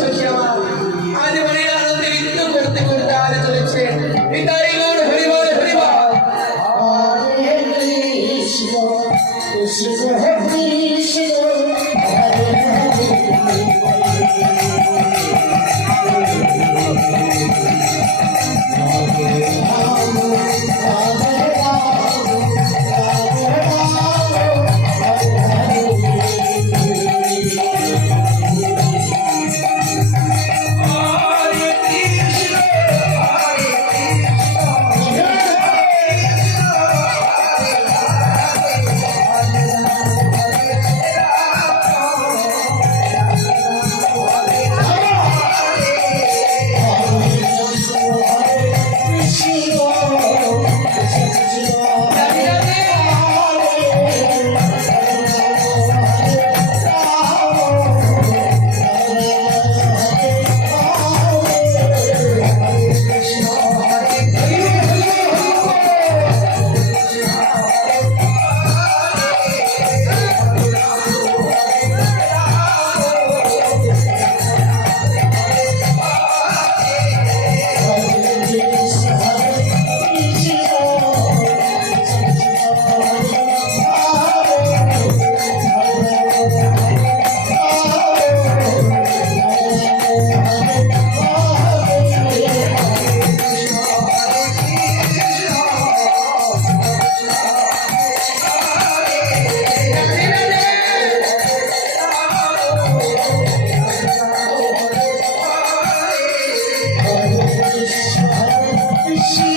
সখী আমার আজ মনে আনন্দে নৃত্য করতে করতে আজ চলেছে নিতাই গৌর হরিবল হরিবল। হরে কৃষ্ণ কৃষ্ণ কৃষ্ণ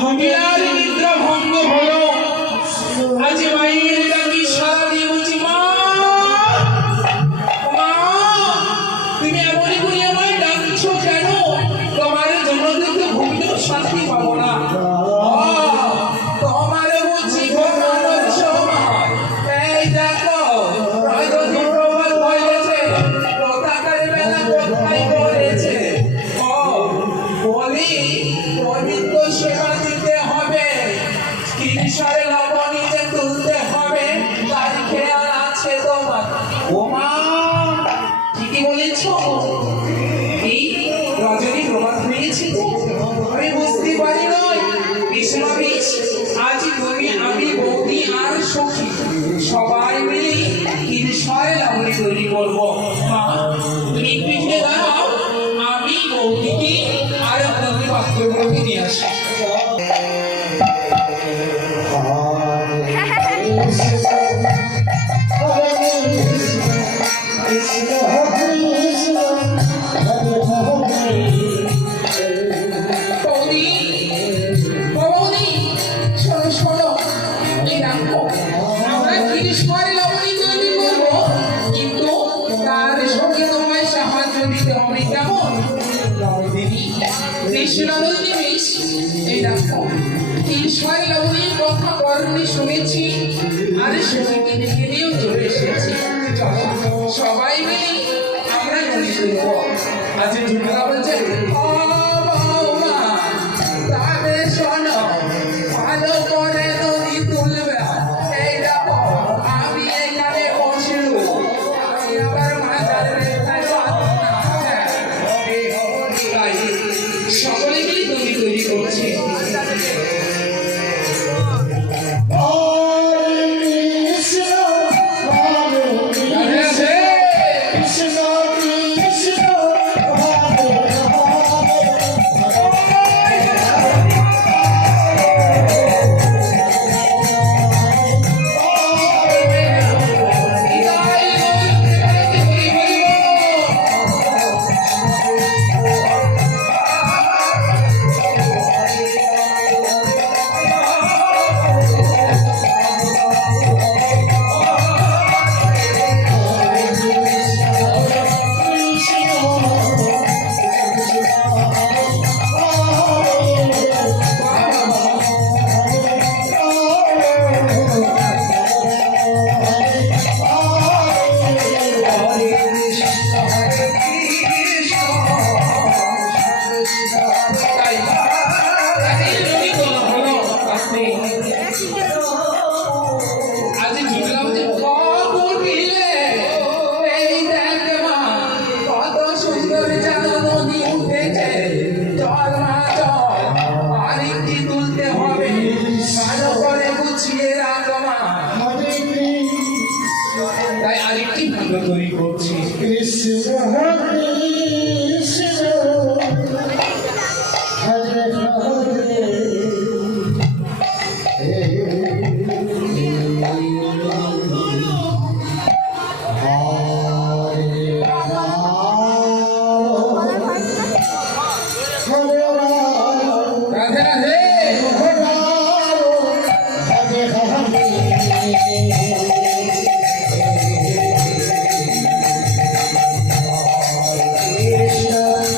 হরে সবাই মিলে কিনসারে লাবণী তৈরি করবো। মা তুমি পিঠে দাও, আমি বৌদিকে আর আপনাদের পাত্রগুলোকে নিয়ে আসি। হরে কৃষ্ণ কৃষ্ণ হরে হরে বৌদি বৌদি শোনো শোনো এই দেখো আমরা কৃষ্ণের লবণী তৈরি করবো কিন্তু তার সঙ্গে তোমায় সাহায্য দিতে হবে কেমন দিদি কৃষ্ণ নিমিষ এই দেখো কৃষ্ণের লবণীর কথা বর্ণে শুনেছি আর শুনে দেখে নিয়েও চলে এসেছি চলো সবাই মিলে আমরা নদী তুলবো আজ ঝুমকা বলছে ও বৌমা তাদের শোনো ভালো করে নদী তুলবে এই দেখো আমি এখানে বসিল আমি আবার মাথার ব্যথায় পারবো না তাই সকলে মিলে নদী তৈরি করছে তাই আরেকটি ভালো তৈরি করছি কৃষ্ণ কৃষ্ণ হরে হরে রাধে রাধে Krishna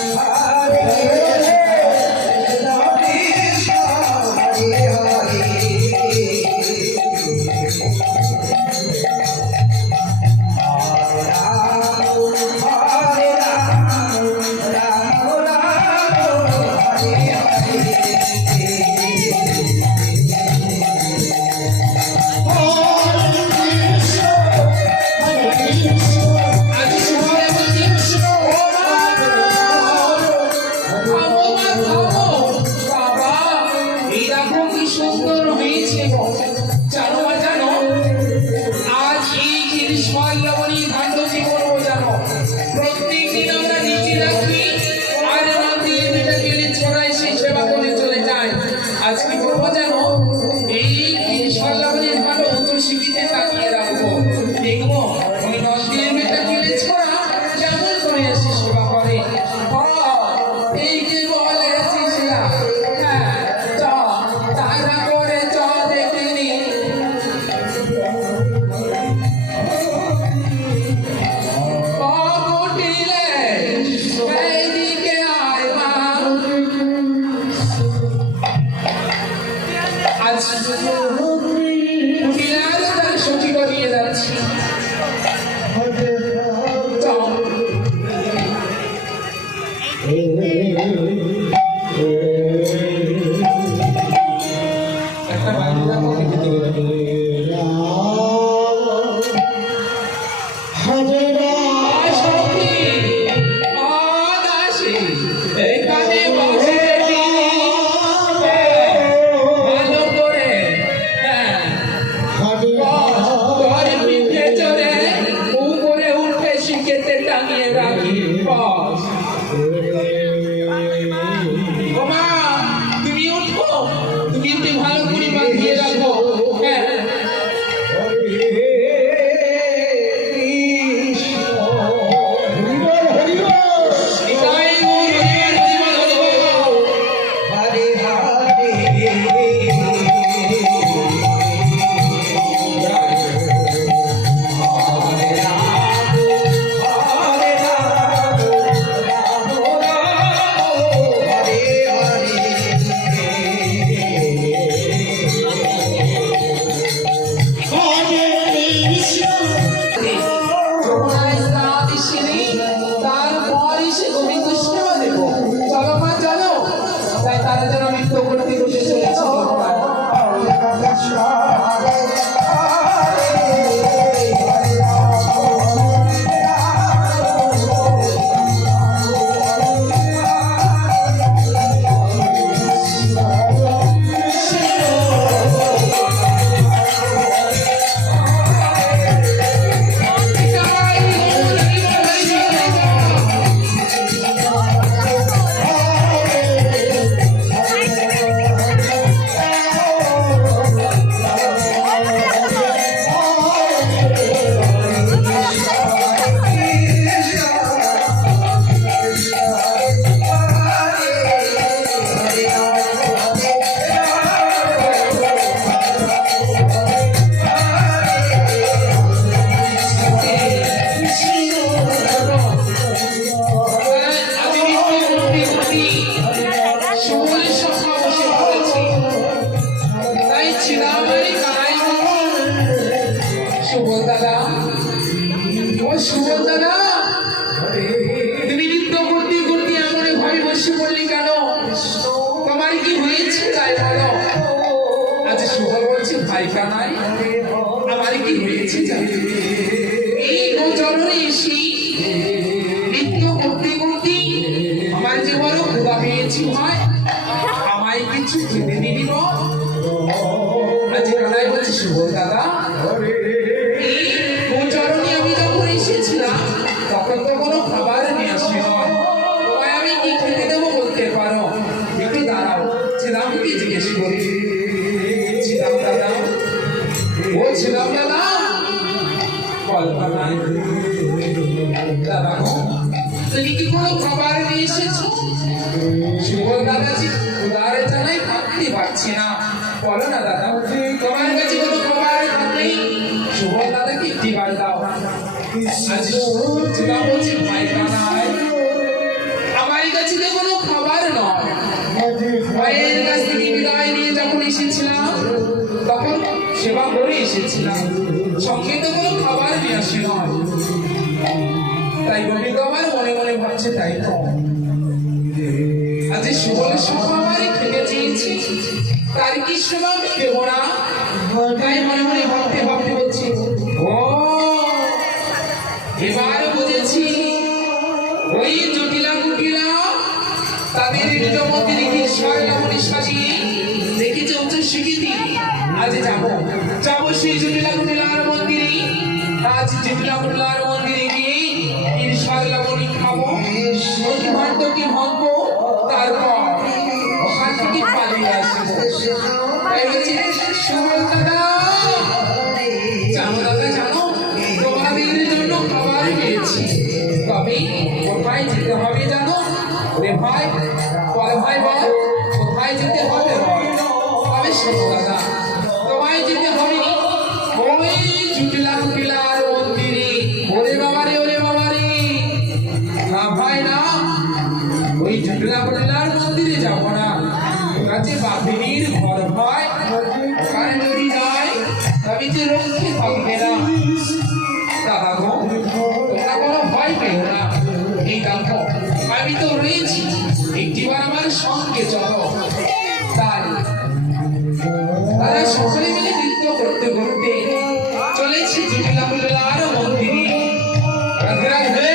দাদা তুমি নৃত্য করতে করতে এমন ভাবে বসে পড়লি কেন? তোমার কি হয়েছে তাই বলো। আচ্ছা সুবল বলছে ভাই কানাই আমার কি হয়েছে জানি এই গোচরণে এসে নৃত্য করতে করতে আমার যে বড় ক্ষুধা পেয়েছি ভাই, আমায় কিছু খেতে দিবি না? আজকে কানাই বলছে সুবল দাদা এই গোচরণে আমি যখন এসেছিলাম তখন তো কোনো খাবার নিয়ে আসি নয়, তোমায় আমি কি খেতে দেবো বলতে পারো? একটু দাঁড়াও, ছিলাম কি জিজ্ঞেস করি। ছিলাম দাদা, ও ছিলাম দাদা কল্পনায় দাদা গো, তুমি কি কোনো খাবার নিয়ে এসেছো? সুবল দাদাজি উদারে জানাই থাকতে পারছি না, বলো না দাদা তোমার কাছে কোনো খাবার থাকলেই সুবল দাদাকে একটি বার দাও। আজ ছিলাম বলছি ভাই কানাই আমার কাছে তো কোনো খাবার নয়, ভাইয়ের কাছ থেকে বিদায় নিয়ে যখন এসেছিলাম তখন সেবা করে এসেছিলাম, সঙ্গে তো কোনো খাবার নিয়ে আসে নয়। তাই গোবিন্দ আমার মনে মনে ভাবছে তাই তো আজ সুবলের সব আমারই খেতে চেয়েছি, তার কি সেবা আমি দেবো না? তাই মনে মনে ভাবতে ভাবতে বলছি ও এবার বুঝেছি ওই জটিলা কুটিলা তাদের মধ্যে রেখে স্বর্ণমণি সাজিয়ে দেখে চলছে স্বীকৃতি। আজ যাবো যাবো সেই জটিলা কুটিলার মন্দিরে, আজ জটিলা কুটিলার মন্দিরে গিয়ে এই স্বর্ণমণি খাবো, মন্ত্রকে ভাঙবো, তারপর ওখান থেকে পালিয়ে আসবো। তাই বলছি সুবল দাদা জানো দাদা জানো তোমাদের জন্য খাবার পেয়েছি, তবে কোথায় যেতে হবে জানো? রে ভাই বলে ভাই বল কোথায় যেতে হবে বল? তবে শোনো দাদা তোমায় যেতে হবে ওই জটিলা কুটিলার মন্দিরে। ওরে বাবারে ওরে বাবারে না ভাই না, ওই জটিলা কুটিলার মন্দিরে যাবো না, কাছে বাপিনীর ঘর ভাই, ওখানে যদি যায় তবে যে রক্ষে থাকবে না। দাদা গো তোমরা কোনো ভয় পেও না, এই দেখো আমি তো রয়েছি, একটিবার আমার সঙ্গে চলো। তাই তারা সকলে মিলে নৃত্য করতে করতে চলেছি জটিলা কুটিলার মন্দিরে। রাধে রাধে।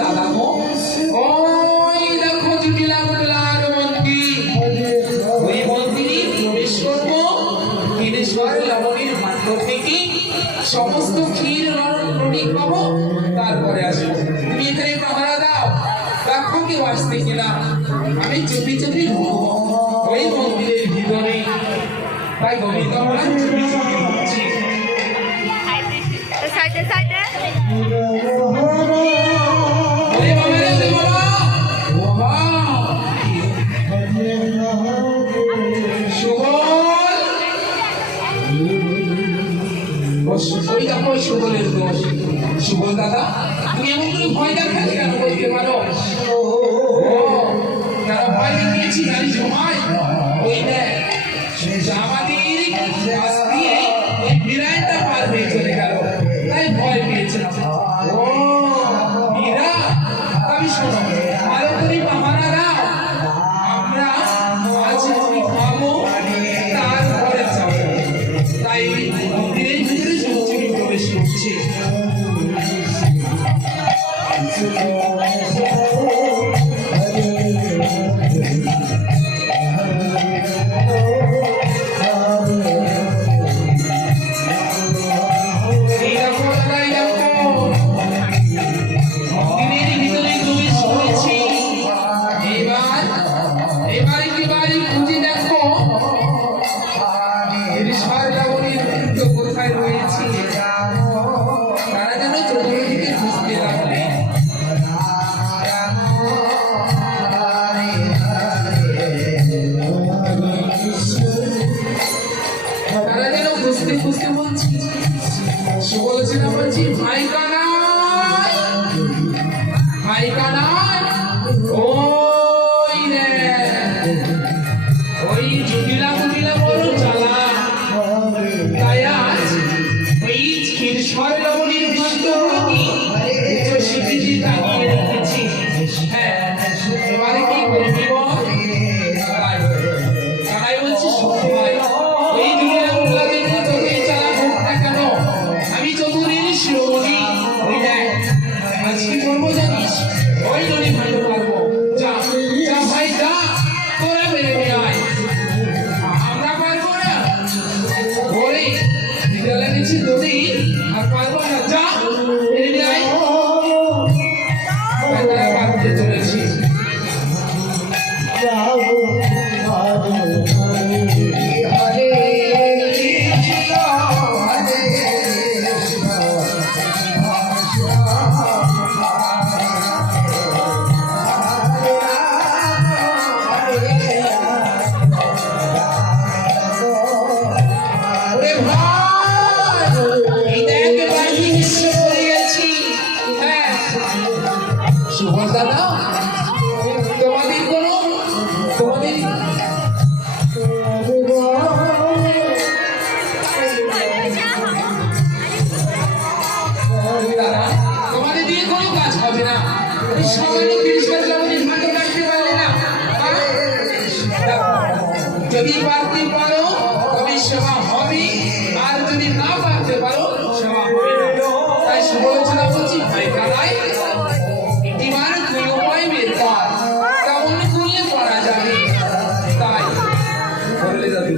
দাদা গো ওই দেখো জটিলা কুটিলার মন্দির, ওই মন্দিরে প্রবেশ করবো, দীনেশ্বর লবণীর ভাণ্ড থেকে সমস্ত ক্ষীর রুটি খাবো, তারপরে আসবো। তুমি এখানে পাহারা দাও, দেখো কেউ আসতে কিনা। আমি চুপি চুপি ঢুকবো ওই মন্দিরের ভিতরে। তাই গোবিন্দ আমরা চুপি চুপি ঢুকছি। সুবল দাদা তুমি এমন করে ভয় দেখালে কেন বলতে পারো? কেন ভয় দেখিয়েছি জানিস ভাই? ওই দেখ আমাদের কাছ দিয়ে ওই বিরাইটা পার হয়ে চলে গেল, তাই ভয় পেয়েছিলাম। ও মীরা আমি শোনো ভালো করে পাহারা দাও, আমরা আজ আমি খাবো, বুঝতে বলছি সে বলেছে না বলছি ভাই কানাই ভাই কানাই ওই রে ওই জুটিলা কুটিলা বড় চালা তাই আজ ওই ক্ষীরসর লবণীর ভাণ্ডগুলোকে সিটিটি টাঙিয়ে রেখেছি হ্যাঁ এবারে কি করবি বল তাই বলছি সবাই এই দুনিয়া মুখলা দেখে তোকে চালা হোক না কেন আমি চতুরের শিরোমণি ওই দেখ আজ কি করবো জানিস ওই নদী ভাণ্ড পারবো যা যা ভাই যা তোরা বেড়ে নিয়ে আয় আমরা পারবো না ওরে বিদ্যালয় গেছি নদী আর পারবো না যা বেড়ে নিয়ে আয় তারা পারতে চলেছি ওরে ভাই এই দেখ এবার কি বিশ্ব পড়ে গেছি হ্যাঁ সুভাষ দাদা তোমাদের কোনো তোমাদের দাদা তোমাদের দিয়ে কোনো কাজ হবে না এই সামান্য 30 হাজার লবণের ভাণ্ড রাখতে পারলে না হ্যাঁ? দেখো, যদি পারতে পারো তবে সেবা হবে আর যদি না পারতে পারো সেবা হবে না তাই সুবলোচনা বলছি ভাই কানাই এবার তুই উপায় বের কর কেমন করলে পড়া যাবে তাই বললে যাবে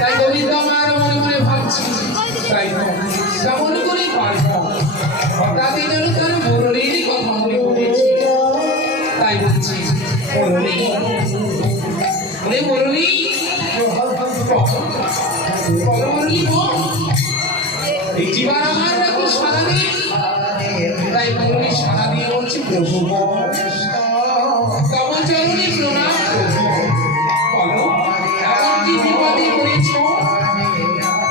তাই গোবিন্দ আমার মনে মনে ভাবছি তাই তো কেমন করে পারবো হঠাৎ যেন তার মুরলীরই কথা মনে পড়েছে তাই বলছি মুরলী ওরে মুরলী বলো মুরলী বল একটিবার আমার এখন সারা দিন তাই মুরলী সারা দিয়ে বলছি প্রভু তব চরণে প্রণাম বলো এমন কি বিপদে পড়েছ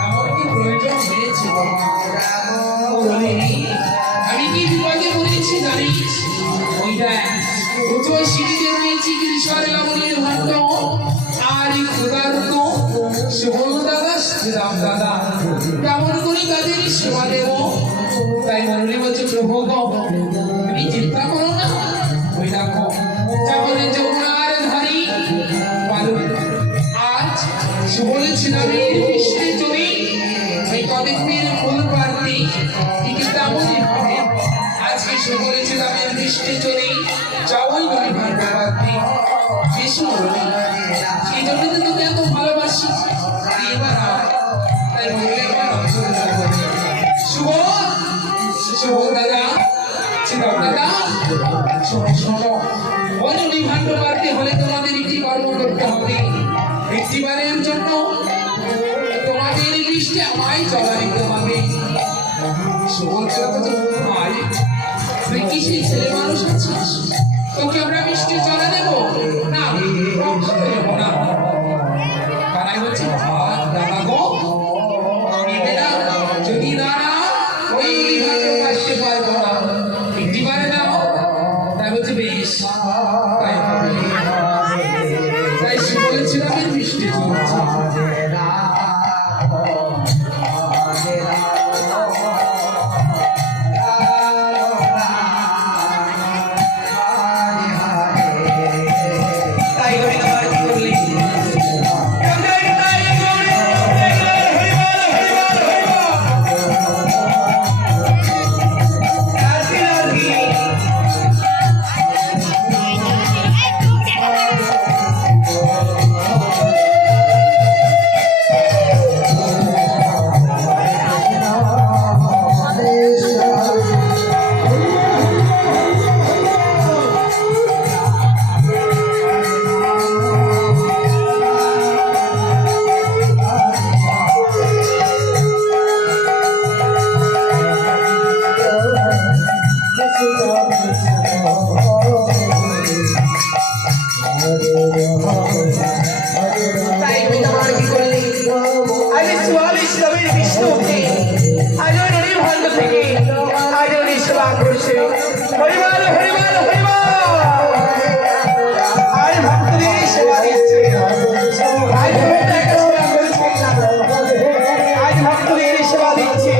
এমন কি প্রয়োজন হয়েছে মুরলী আমি কি বিপদে পড়েছি জানিস ওই দেখ উঁচু সিঁড়িতে রয়েছি ক্ষীরসর লবণের ভাণ্ড আর এই ক্ষুধার্ত সুবল দাদা শ্রীরাম দাদা কেমন করি তাদের সেবা দেব তাই মনে বলছে প্রভু গো তুমি চিন্তা করো না ওই দেখো যেমন যমুনার ধারি আজ সুবল ছিলামের বৃষ্টি চুরি ওই কদিনের ফুল পারতি ঠিক তেমনই হবে আজকে সুবল ছিলামের বৃষ্টি চুরি যাওয়াই নদী ভাণ্ড পারতি বেশি বলি সেই জন্য তো তোকে এত ভালোবাসি এবার আয়। তাই বললে এবার অঞ্চল যাবো সুবল দাদা ছিলাম দাদা শোনো শোনো ওই নদী ভাণ্ড পারতে হলে তোমাদের একটি কর্ম করতে হবে একটিবারের জন্য তোমাদের বৃষ্টি আমায় চলা দিতে হবে সুবল দাদা তো ভাই তুই কি সেই ছেলে মানুষ আছিস তোকে আমরা বৃষ্টি চলা দেবো না কখনো দেবো না কানাই বলছে দাদা গো এবে না যদি না ওই ভাণ্ড কাটতে পারবো না একটিবারে দাও তাই বলছে বেশ তাই হবে তাই সে বলেছিলাম বৃষ্টি চলছে বৈষ্ণবের বিষ্ণুকে আজ উনি ভাগ্য থেকে আজ উনি সেবা করছে। হরিবল হরিবল হরিবল। আজ ভক্তদের সেবা দিচ্ছে, আজ ভক্তদের সেবা করছে, আজ ভক্তদের সেবা দিচ্ছে।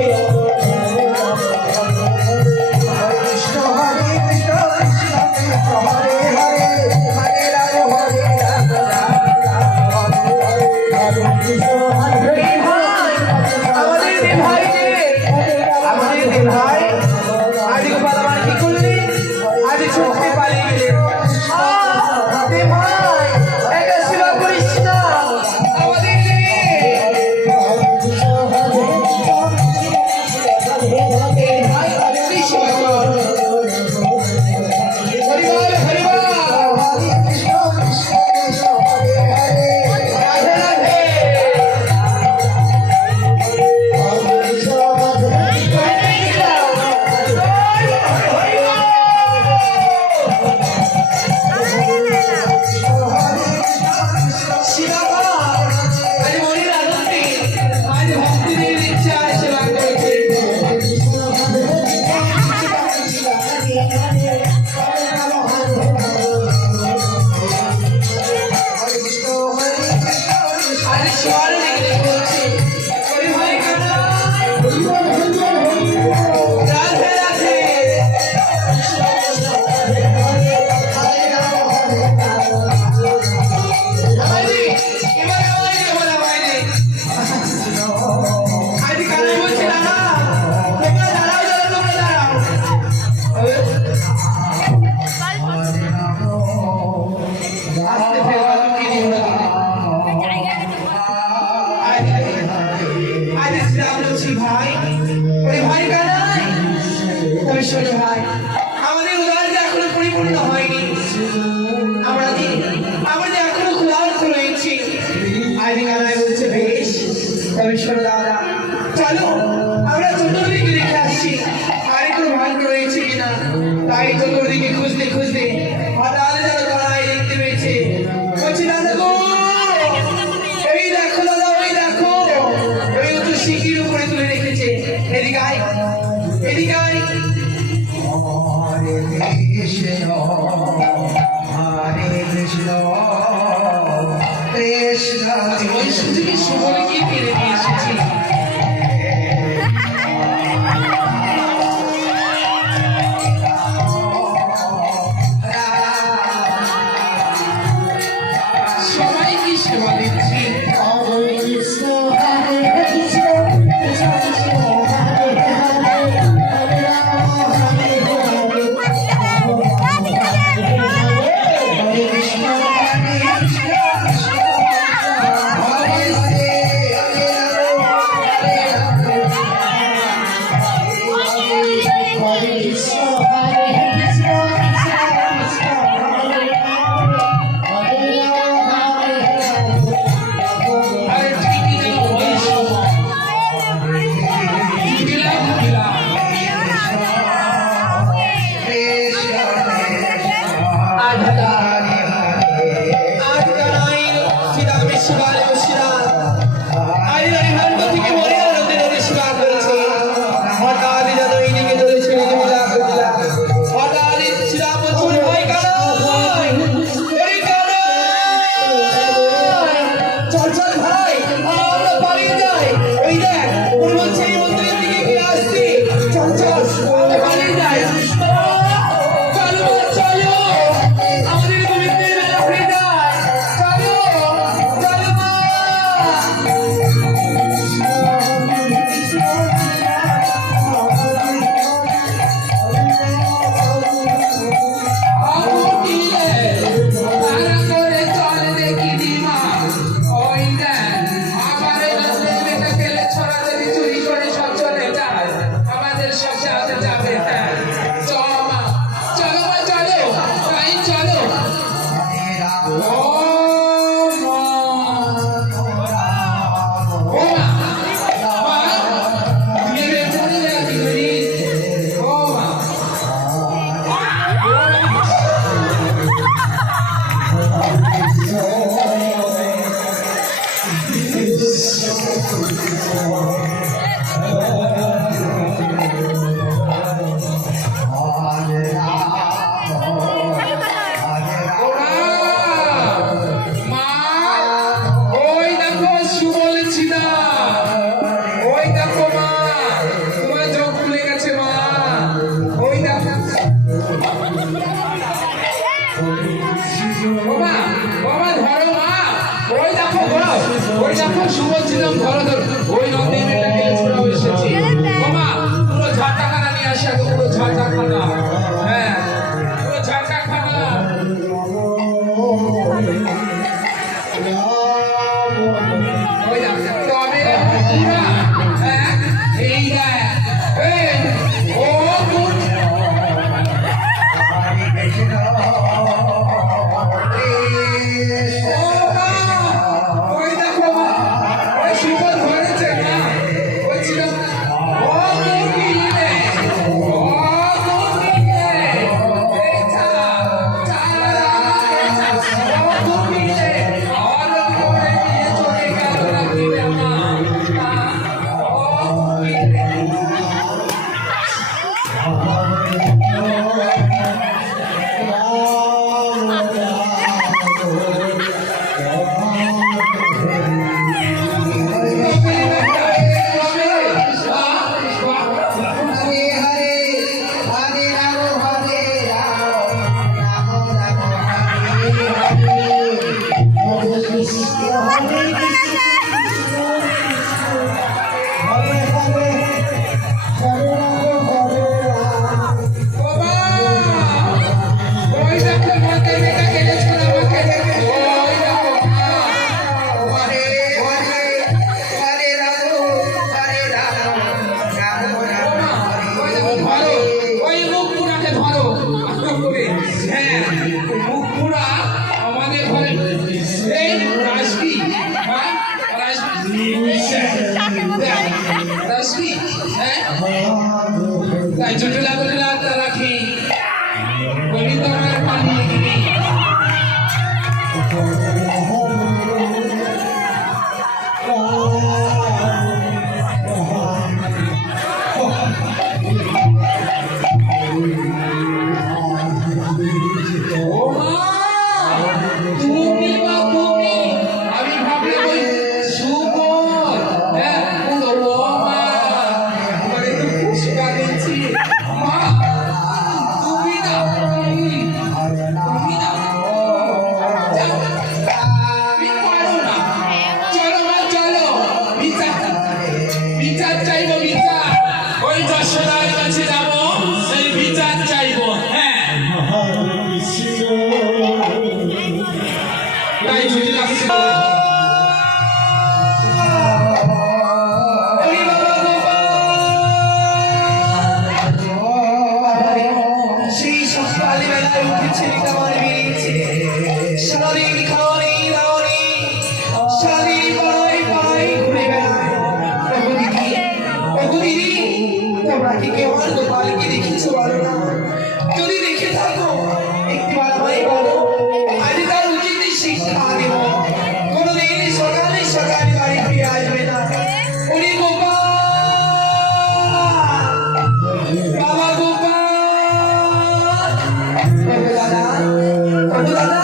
আমাদের উদারতা এখনো পরিপূর্ণ হয়নি, আমরা এখনো ক্ষুধার্ত রয়েছি। আইনি কানায় বলছে বেশ, তবে শোনো দাদা, চলো আমরা চতুর্দিকে দেখে আসছি আর কোনো ভাগ্য রয়েছে কিনা। তাই চতুর্দিকে খুঁজতে খুঁজতে হঠাৎ যেন কানায় দেখতে পেয়েছে। বলছি দাদা গো, এই দেখো দাদা, ওই দেখো, ওই তো শিখির উপরে তুলে রেখেছে। এদিকে আয়, এদিকে আয়। হরে কৃষ্ণ কৃষ্ণ ওই সুযোগে সুবলকে ফিরে নিয়ে এসেছি। সবাইকে সেবা দিচ্ছি। হরে কৃষ্ণ হরে কৃষ্ণ কৃষ্ণ কৃষ্ণ হরে হরে হরে রাম হরে হরে হরে কৃষ্ণ হরে কৃষ্ণ কৃষ্ণ হরে হরে হরে রাম ওরা, মা, ওই দেখো সুবলছিদা, ওই দেখো মা, তোমার চোখ খুলে গেছে মা, ওই দেখো। বাবা, বাবা ধরো মা, ওই দেখো ধরো, ওই দেখো সুবলছিদা, ধরো ধরো, ওই নদী মেয়েটাকে ছোড়া এসেছে। বাবা, পুরো ঝাঁটাখানা নিয়ে আসে, আগে পুরো ঝাঁটাখানা, হ্যাঁ, পুরো ঝাঁটাখানা। ওই দেখো, তবে পুরা, হ্যাঁ, এই দেখ, এই, ও গুড। ওই দেখো মা, ওই সুবল ধরেছে না, ওই ছিল, ও মুরগিলে, ও মুরগিলে, এই ছা, চারা, ও মুরগিলে, আর করে নিয়ে চলে গেল নাকি রে মা, ও মুরগিলে। বাবা, ওই দেখো মাকে মেয়েটা কেটেছিল আমাকে, ওই দেখো মা, ওই দেখো ধরো, ওই মুখ পুরাকে ধরো, করে, হ্যাঁ, মুখ পুরা আমাদের ঘরে, এই রাজবি, হ্যাঁ, রাজবি, রাজবি, হ্যাঁ, তাই জটিলা জটিলা রাখি, গোবিন্দ মায়ের পানি দিবি। ও মা, তুমি মা তুমি, আমি ভাবলাম ওই সুবল, হ্যাঁ, ও মা, আমার একটু ফুসকা দিচ্ছি, মা, তুমি না, তুমি না, যাও, তুমি পারো না, চলো মা চলো, বিচার, বিচার চাইবো বিচার, ওই যশোদার কাছে যাবো, সেই বিচার চাইবো, হ্যাঁ। তাই ছুটি লাগছে। ওরে বাবা গোপাল, সেই সকালবেলায় উঠে ছেলেটা আমার বেরিয়েছে, সারাদিন খাওয়ানি দাওয়ানি, সারাদিন পাড়ায় পাড়ায় ঘুরে বেড়ায়। ওগো দিদি, ওগো দিদি, তোমরা কি কেউ আমার গোপালকে দেখেছো বলো না? যদি দেখে থাকো একটিবার আমায় বলো, আজ তার উচিত শিক্ষা দেব, কোনোদিন সকালে সকালে বাড়ি ফিরে আসবে না। ওরে গোপাল, বাবা গোপাল, ওগো দাদা, ওগো দাদা,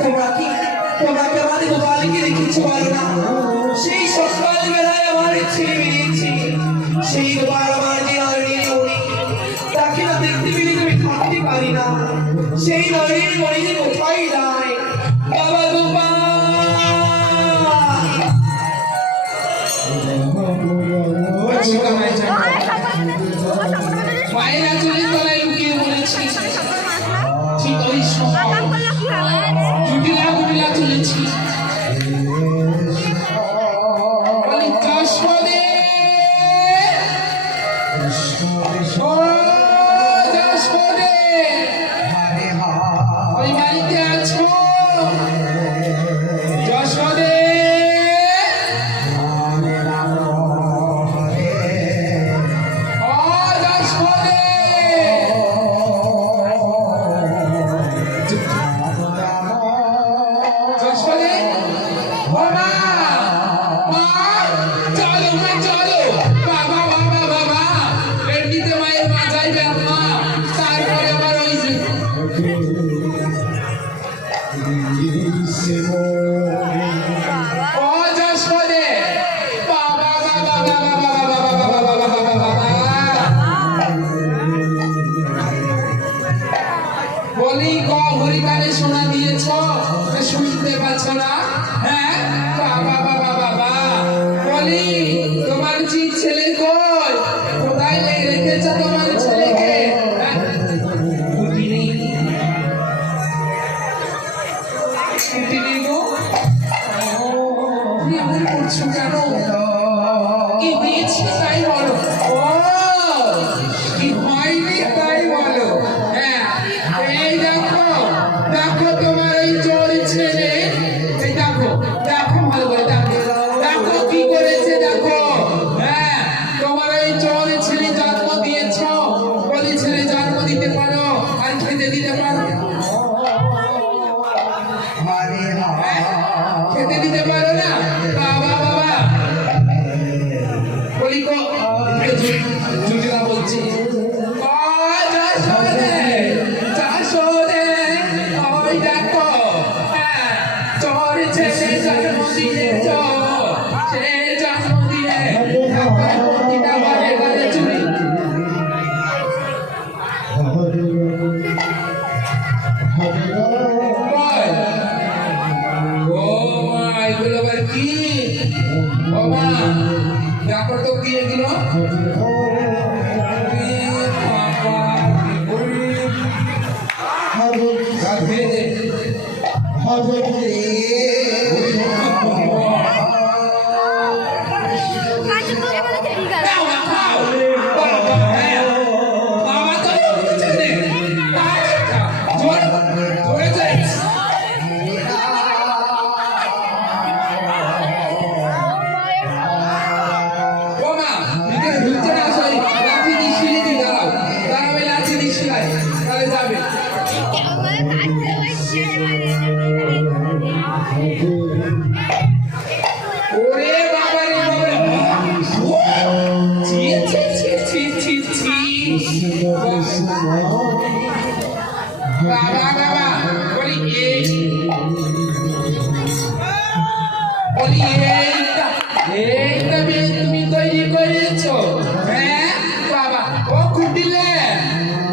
তোমরা কি আমাদের গোপালকে দেখেছো বলো না? সেই সকালবেলায় আমার ছেলে বেরিয়েছে, সেই গোপাল আমার যে নয়নের মণি, তাকে না দেখতে পেলে তুমি থাকতে পারি না, সেই নয়নের মণি যে কোথায় যায়, বাবা গোপাল। মায়ের আঁচলের তলায় লুকিয়ে বলেছি, ঠিক ওই সময় জুটিলা গুটিলা চলেছি, বলি যশোদে, ও যশোদে, ওই বাড়িতে আছো যশোদে? ও যশোদে, করছো কেন? কি দিয়েছি তাই বলো। ও কি হয়নি তাই বলো। হ্যাঁ এই দেখো দেখো তোমার এই চোর ছেলে, এই দেখো দেখো ভালো করে দেখো দেখো কি করেছে দেখো। হ্যাঁ তোমার এই চোর ছেলে জন্ম দিয়েছ, বলি ছেলে জন্ম দিতে পারো আর খেতে দিতে পারো? খেতে দিতে পারো না? বাবা বাবা বলি গো জুটিরা বলছি ওই দেখো হ্যাঁ চোর ছেলে জন্ম দিয়েছ, সে জন্ম দিয়ে প্রতিটা ঘরে ঘরে চুরি। ও মা এগুলো আবার কি? ও মা দেখো তো কি এগুলো? দাও না খাও বাবা। হ্যাঁ বাবা তো বুঝছে রে জোরে জোরে জোরে। ও মা ভিতরে ঢুকছে না সরি, লাঠি দিয়ে শিলে দিয়ে দাঁড়াও দাঁড়াও, এই লাঠি দিয়ে শিলাই তাহলে যাবে। ওরে বাবা রে বাবা রে, ছি ছি ছি ছি ছি ছি। বাবা বাবা বলি এইটা মেয়ে তুমি তৈরি করেছো? হ্যাঁ বাবা ও কুটিলে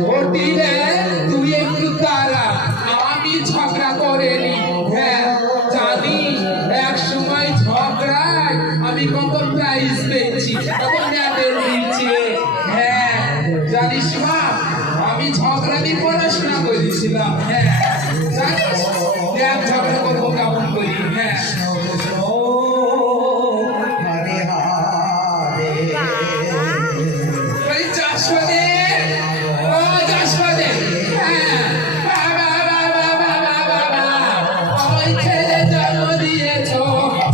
কুটিলে তুই একটু দাঁড়া, আমি ঝগড়া করিনি। হ্যাঁ জানি এক সময় ঝগড়ায় আমি কত প্রাইজ পেয়েছি, কত মেডেল দিয়েছি। হ্যাঁ জানিস মা আমি ঝগড়া দিয়ে পড়াশোনা করেছিলাম। হ্যাঁ জানিস দেখ ঝগড়া করবো কেমন করি। হ্যাঁ ওই যশোদে ও যশোদে হ্যাঁ বাবা বাবা বাবা বাবা ওই ছেলে জন্ম দিয়েছ,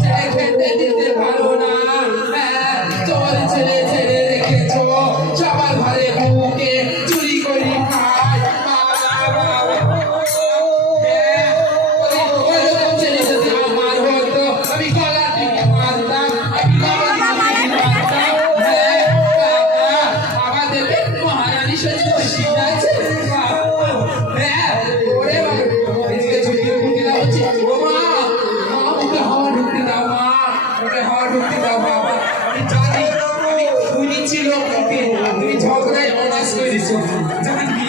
ছেলে খেতে দিতে পারো না। হ্যাঁ চোর ছেলে ছেলে রেখেছ, সবার ঘরে ঢুকে চুরি করি খায়। বাবা বাবা হ্যাঁ ওরকম ছেলে যদি আমার হতো আমি গলা টিপে মারতাম, আমি গলা টিপে মারতাম। হ্যাঁ বাবা আমাদের মহারানী সত্যি ঠিক আছে। হ্যাঁ ওরে বাবা এদিকে ঝুঁকিয়ে ঢুকে দাও হচ্ছে। ও মা মা ওকে হাওয়া ঢুকতে দাও, মা ওকে হাওয়া ঢুকতে দাও। বাবা আমি জানি আমি শুনেছি লোককে তুমি ঝগড়ায় অনার্স করেছো জানি।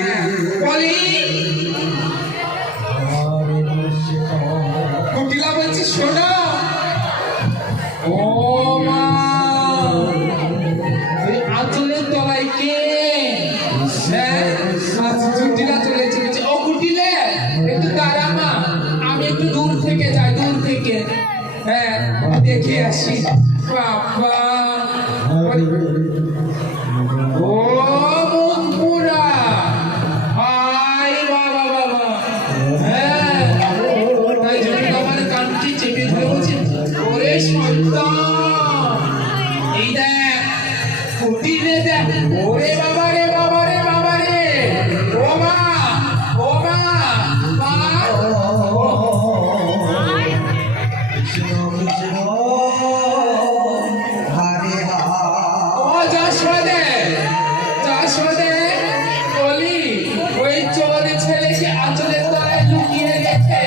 হ্যাঁ বলি কুটিলা বলছি শোনো। ও মা ওই আঁচলের তলায় কে? হ্যাঁ কুটিলা চলেছে বলছে ও কুটিলে একটু দাঁড়া মা, আমি একটু দূর থেকে যাই দূর থেকে। হ্যাঁ দেখে আসি। বাবা ও মুখ পুরা হাই বাবা বাবা। হ্যাঁ তাই যদি আমার কানটি চেপে ধরে বলছে ওরে সন্তান এই দেখ কুটিরে দেখ। ওরে বাবা রে বাবা রে বাবা রে ও মা ও মা মা ও যশোদে যশোদে বলি ওই চোর ছেলেকে আঁচলের তলায় লুকিয়ে রেখে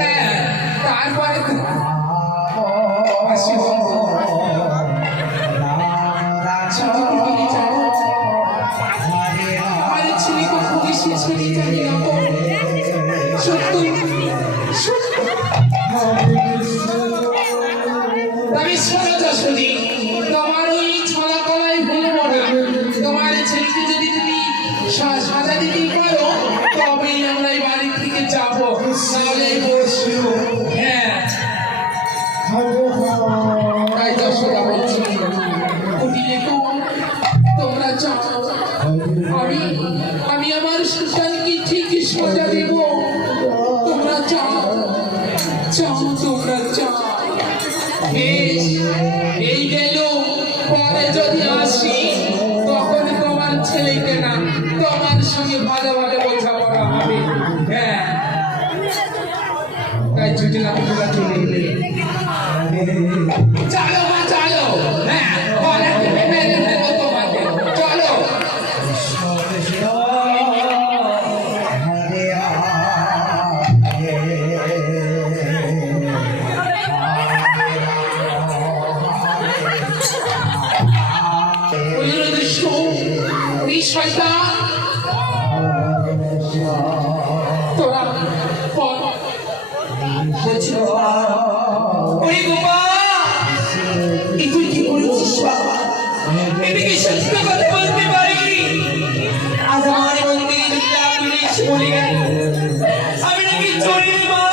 হ্যাঁ তারপরে হাসি বন্ধ। আমার ছেলেকে পুলিশে ছেড়ে জানি না তো সত্যি সত্যি। আমি শোনো যশোদী তোমার ওই ছলা কলাই ভুলবো না। তোমার ছেলেকে যদি তুমি সাজা দিতে পারো তবেই আমরা এই বাড়ি থেকে যাবো, তাহলে বসবো। হ্যাঁ বেশ, এই গেল, পরে যদি আসি তখন তোমার ছেলেকে না তোমার সঙ্গে ভালোভাবে বোঝাপড়া হবে। হ্যাঁ, তাই ছুটি না তোমরা চলে এলে। চলো মা চলো, হ্যাঁ পরে মেরে দেবো তোমাকে, চলো। তোরা বলছি বাবা, ওরে বাবা, এই তুই কি করেছিস বাবা? এদিকে সত্য কথা বলতে পারি, আজ আমার মন্দিরে দুর্গা পুলিশ বলে গেল আমি নাকি চোরের মা,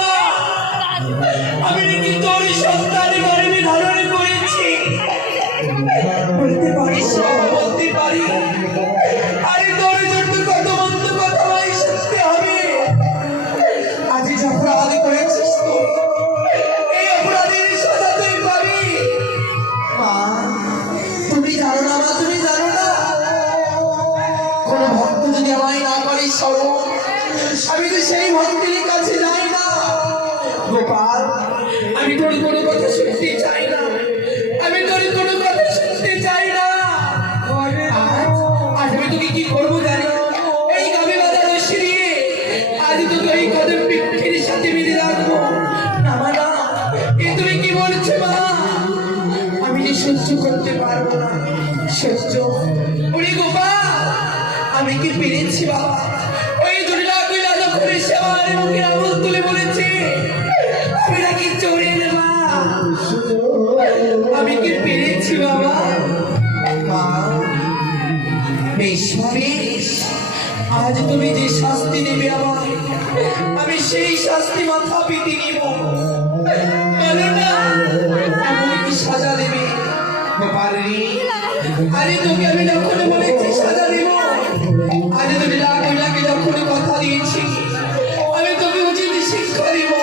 আমি নাকি তোর সন্তান গর্ভে ধারণ করেছি। বলতে পারিস বাবা, বলতে পারি? আরে তোর জন্য কত মন্দ কথা ভাই শুনতে হবে। আজ যে অপরাধ করেছিস তো, এই অপরাধের সাজা তুই পাবি। মা, তুমি জানো না মা, তুমি জানো না, কোন ভক্ত যদি আমায় না করে স্মরণ, আমি তো সেই ভক্তের কাছে যাই না। গোপাল, আমি তোর কোনো কথা শুনতে চাই না, আমি তোর কোনো কথা শুনতে চাই না। আজ আমি তোকে কি করবো জানি? এই গাভী বাঁধা রশ্মি দিয়ে আজ তোকে এই কদম পিঠের সাথে মিলে রাখবো। না মা না, এ তুমি কি বলছো মা? আমি যে সহ্য করতে পারবো না, সহ্য। ওরে গোপাল, আমি কি পেরেছি বাবা? ওই দুর্গা কইলা যখন এসে আমার মুখে আঙুল তুলে বলেছে আমি নাকি চোরের মা, আমি কি পেরেছি বাবা? মা, বেশ বেশ, আজ তুমি যে শাস্তি নেবে আমার, আমি সেই শাস্তি মাথা পেতে নিব। বলো না, এমন কি সাজা দেবে? গোপালি, আরে তোকে আমি যখন বলেছি সাজা দেব, আজ তুমি লাকে যখন কথা দিয়েছি আমি তোকে উচিত শিক্ষা দিব।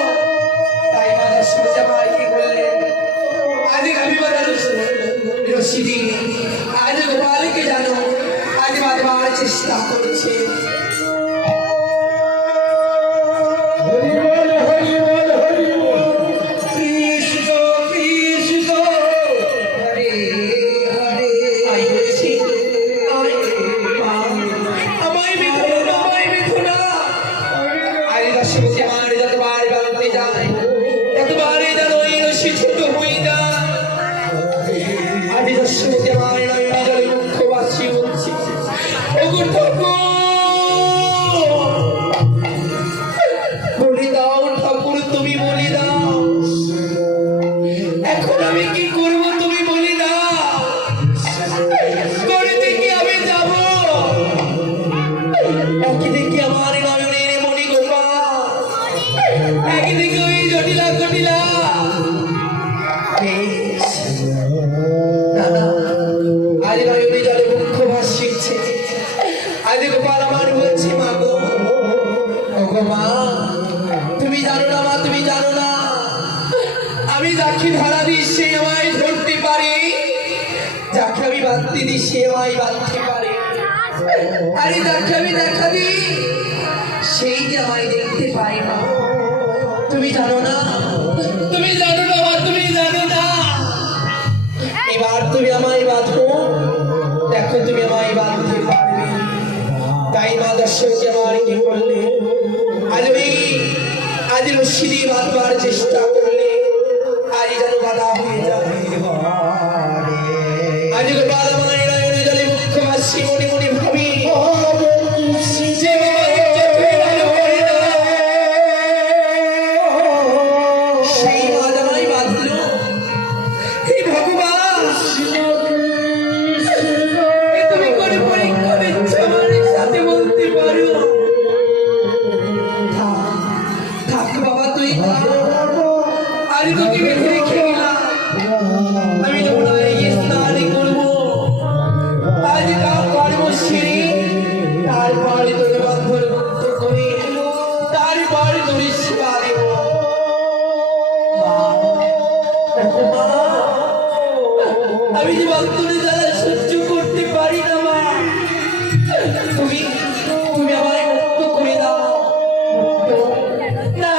তাই মাদার সোজা ভাই কি করলেন? আজ আমি বাজার রশি দিয়ে আজ গোপালকে জানো আজ বাঁধবার চেষ্টা করছে। কৃষ্ণ কৃষ্ণ হরে হরে, আই বলছি আয় মা, আমায় বেঁধো না, আমায় বেঁধো না। আরে দর্শককে আমার যতবার বাড়তে যায় ততবারই যেন ওই রশি ছোট হয়ে যায়। আরে দর্শককে আমার নয়নে জলে মুখ বাসি বলছি, ওগো ঠাকুর, বলে দাও ঠাকুর, তুমি বলে দাও, এখন আমি কি করব তুমি বলে দাও। করে থেকে আমি যাব, একদিকে আমার নয়নের মণি গোপাল, একদিকে ওই জটিলা কটিলা। বেশ, না না, আজ নয়নে জলে মুখ ভাসিয়েছে, আজ গোপাল আমার বলছে মা গো, ওগো মা, তুমি জানো না মা, তুমি জানো না, আমি যাকে ধরা দিই সে আমায় ধরতে পারে, যাকে আমি বাঁধতে দিই সে আমায় বাঁধতে পারে, আরে যাকে আমি দেখা দিই সেই যে আমায় দেখতে পায় না। তুমি জানো না, তুমি জানো না মা, তুমি জানো না। এবার তুমি আমায় বাঁধো, দেখো তুমি আমায় বাঁধতে পারবে। তাই মা দর্শককে আমার কি করলে, আজ রশ্মি দিয়ে বাঁধবার চেষ্টা করলে আজ যেন বাধা হয়ে যাবে। আজ গোপাল আমার নয়নে জলে মুখ ভাসি, মনে মনে ভাবি যে সেই মা আমায় বাঁধলো। হে ভগবান, তুমি করে পরীক্ষা দিচ্ছ আমার সাথে, বলতে পারো? থাক বাবা, তুই আরে তোকে বেঁধে রেখে গেলাম, আমি যমুনায় গিয়ে স্নান করবো, আজ কাল কর্ম সেরে তারপরে তোর বন্ধন মুক্ত করে তারপরে তোর সেবা দেব। মা, আমি যে অন্তরে জ্বালা সহ্য করতে পারি না মা। তুমি তুমি আমায় মুক্ত করে দাও। না,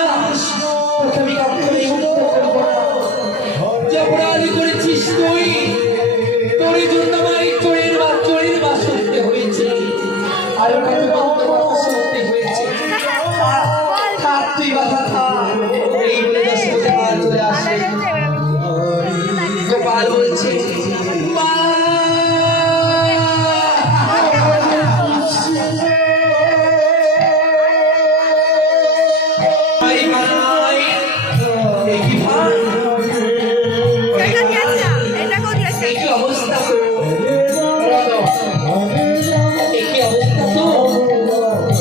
তোকে আমি কখনোই মুক্ত করবো না। যে অপরাধ করেছিস তুই, তোর জন্য আমার এই চোরের বাস শুনতে হয়েছে, আর কত কত কথা শুনতে হয়েছে। থাক তুই বাধা থাক। এই বলে দশরথ চলে আসে। গোপাল বলছে, মা ভাই ভাই, এ কি ভাই, এ কি অবস্থা তো, এ কি অবস্থা তো।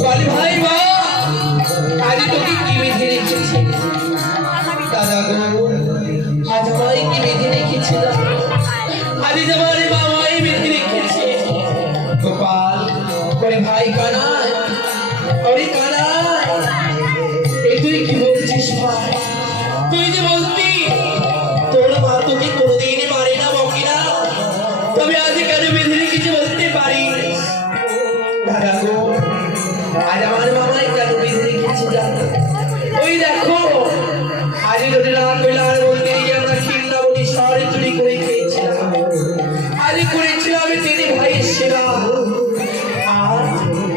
বল ভাই মা, আজ তোকে কি বেঁধে রেখেছে? দাদা গো, আজ আমায় কি বেঁধে রেখেছিল? আজ আমার বাবাই বেঁধে রেখেছে। গোপাল, ওরে ভাই কানাই, ওরে কানাই, এই তুই কি বলছিস ভাই? তুই যে বলতি তোর মা তোকে কোনোদিন মারে না, বকে না, তবে আজ কেন বেঁধে রেখেছে বলতে পারিস? দাদা গো, আজ আমার মামাই কেন বেঁধে রেখেছে জানো? ওই দেখো, আজ যদি না কইলার মন্দিরে গিয়ে আমরা ক্ষীরনাবনী শহরে চুরি করে খেয়েছিলাম। আজ করেছিলাম তিনি ভাইয়ের সেবা। আর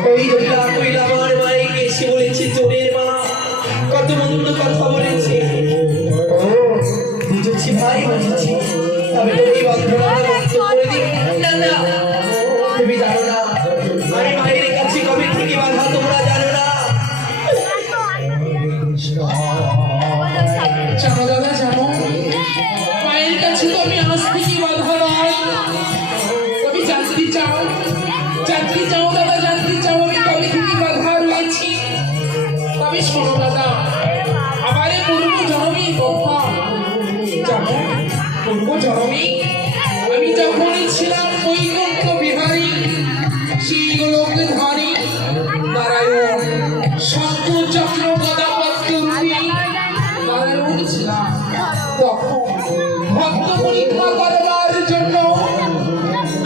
ওই যদি না কইলা আমার মায়ের এসে বলেছে চোরের মা, কত মন্দ কথা বলেছে। ও বুঝেছি ভাই, বুঝেছি। তবে তুমি বন্ধুরা মুক্ত করে দিই। না না, তুমি জানো না আমি মায়ের কাছে কবে থেকে বাধা, তোমরা জানো না। জানো দাদা, জানো মায়ের কাছে তো আমি আজ থেকে বাধা নয়। তুমি জানতে চাও, জানতে চাও দাদা, জানতে চাও আমি কবে থেকে বাধা রয়েছি? তবে শোনো দাদা, আমার পূর্ব জন্মে কথা জানো। পূর্ব জন্মে আমি যখন ছিলাম বৈকুণ্ঠ বিহারী, শিবলোক ধারী, নারায়ণ শঙ্খ চক্র গদা পদ্ম রূপী নারায়ণ ছিলাম। তখন ভক্ত পরীক্ষা করবার জন্য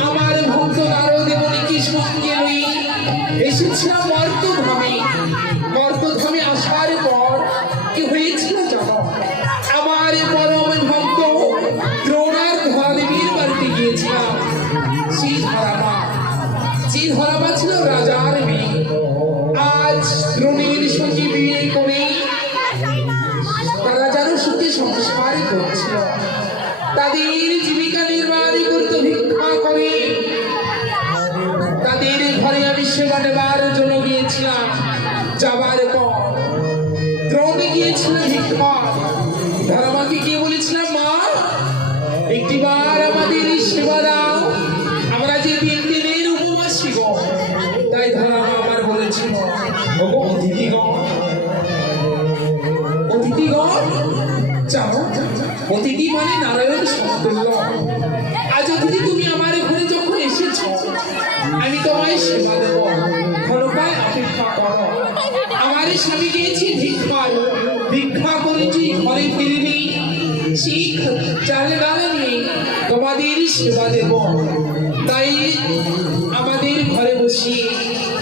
আমার ভক্ত নারদ মুনিকে সঙ্গে লই এসেছিলাম মর্তধামে। মর্তধামে আসার পর কি হয়েছিল জানো? আমার পরম ভক্ত দ্রোণার ধরাদেবীর বাড়িতে গিয়েছিলাম। সেই ধরামা ছিল রাজার মেয়ে। আজ দ্রোণের সঙ্গে বিয়ে করে তারা যেন সুখে সংসার করছিল। তাদের জীবিকা নির্বাহ করতে ভিক্ষা করে তাদের ঘরে আমি সেবা নেবার জন্য গিয়েছিলাম। যাবার পর দ্রোণ গিয়েছিল ভিক্ষা। ধর্মাকে গিয়ে বলেছিলাম, মা একটিবার আমাদের সেবা দাও, আমরা যে 3 দিনের উপবাসী গো। তাই ধর্মা আমার বলেছিল, ওগো অতিথিগণ, অতিথিগণ যাও। অতিথি মানে নারায়ণ সমতুল্য। আজ অতিথি তুমি আমার ঘরে যখন এসেছ, আমি তোমায় সেবা দেব, ক্ষণকাল অপেক্ষা করো। আমার স্বামী গিয়েছি ভিক্ষা করেছি, ঘরে ফিরিনি। সেই চাল ডাল নিয়ে তোমাদের সেবা দেব। তাই আমাদের ঘরে বসিয়ে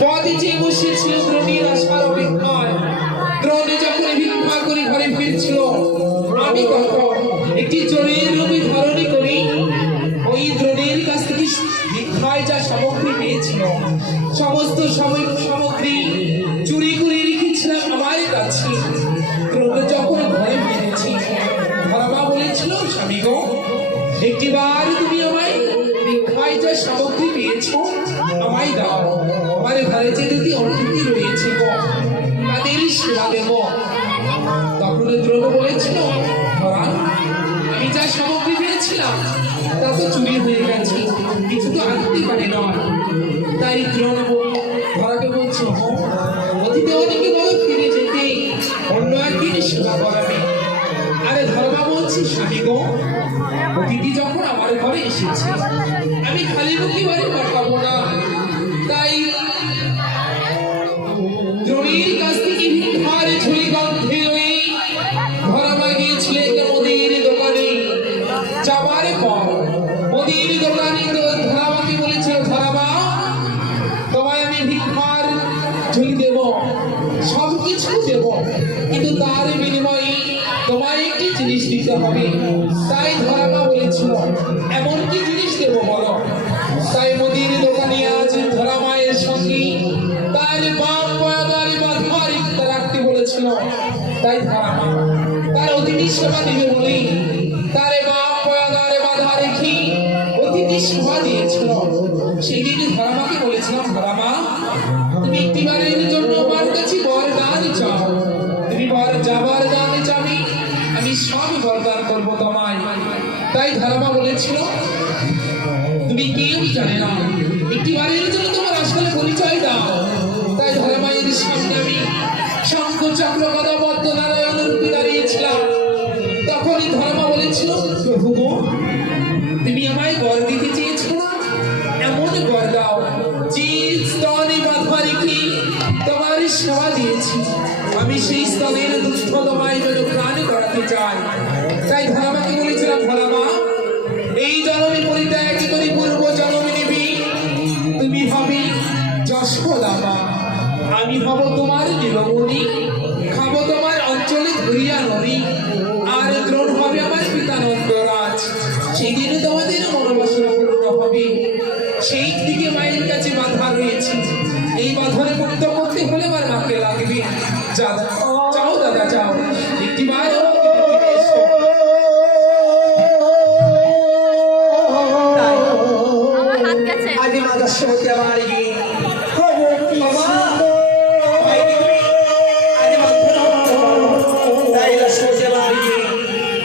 পদে যে বসেছিল দ্রোণীর আসার অপেক্ষায়। দ্রোণী যখন ভিক্ষা করে ঘরে ফিরছিল, আমি তখন একটি চোরের রূপে ধারণী করি ওই দ্রোণীর কাছ থেকে ভিক্ষায় যা সামগ্রী পেয়েছিল সমস্ত সামগ্রী চুরি করে রেখেছিলাম আমার কাছে। দ্রোণ যখন ঘরে ফিরেছি, ধর্মা বলেছিল, স্বামী গো একটিবার তুমি আমায় ভিক্ষায় যা সামগ্রী পেয়েছ আমায় দাও। আমার ঘরে যে 2টি অতিথি রয়েছে গো, তাদের সেবা দেব। তখন দ্রোণ বলেছিল, ধরা আমি যা সামগ্রী পেয়েছিলাম তা তো চুরি হয়ে গেছে, কিছু তো আনতে পারে নয়। তাই দ্রোণ ধরাকে বলছো, অতীতে অনেকে বলো ফিরে যেতে, অন্য একদিন সেবা করাবে। আরে ধর্মা বলছি, স্বামী গো অতিথি যখন আমার ঘরে এসেছে, আমি খালি মুখে বাড়ি পাঠাবো না। তাই দ্রোণীর কাছ থেকে ভিক্ষার ঝুলি গন্ধে লই ধর্মা গিয়েছিলেন মোদির দোকানে। যাবার পর মোদির দিতে হবে। তাই ধরামা বলেছিল এমন কি জিনিস দেবো বলো। তাই মুদির দোকানে আজ ধরামায়ের সঙ্গে তার বাপ পয়াদারি বা ধারি রাখতে বলেছিল। তাই ধরামা তার অতিথি সেবা দিবে বলে তার বাপ পয়াদারে বাধা রেখে অতিথি সেবা দিয়েছিল। সেদিন ধরামাকে বলেছিলাম, ধরামা তুমি একটিবারের জন্য আমার কাছে বরদান চাও। তুমি যাবার দামে যাবে, আমি সব বরদান করবো তোমায়। তাই ধরামা বলেছিল তুমি কেউ জানে না, একটিবারের জন্য তোমার আসলে পরিচয় দাও। তাই ধরামায়ের সামনে আমি শঙ্খ চক্র গদা পদ্ম নারায়ণ রূপে দাঁড়িয়েছিলাম। তখনই ধরামা বলেছিল, প্রভু গো, তুমি আমায় বর দিতে চেয়েছো না, এমন বর দাও যে স্তনে বাঁধা রেখে তোমার সেবা দিয়েছি। আমি সেই স্তনের দুঃখ তোমায় যেন প্রাণ করাতে চাই। তাই ধরামাকে বলেছিলাম, ধরামা এই জন্মে পরিত্যাগ করে পূর্ব জন্মে নেবি, তুমি হবে যশোদা মা, আমি হব তোমার নীলমণি, খাবো তোমার অঞ্চলে ধরিয়া নদী, আর দ্রোণ হবে আমার পিতা নন্দরাজ। সেই দিনে তোমাদের মনোবাসনা পূর্ণ হবে। সেই দিকে মায়ের কাছে বাধা রয়েছে, এই বাধারে মুক্ত করতে হলে আমার মাকে লাগবে। যাও দাদা যাও, একটিবার আমার হাত গেছে। আজ মা দশমতী আমার গিয়ে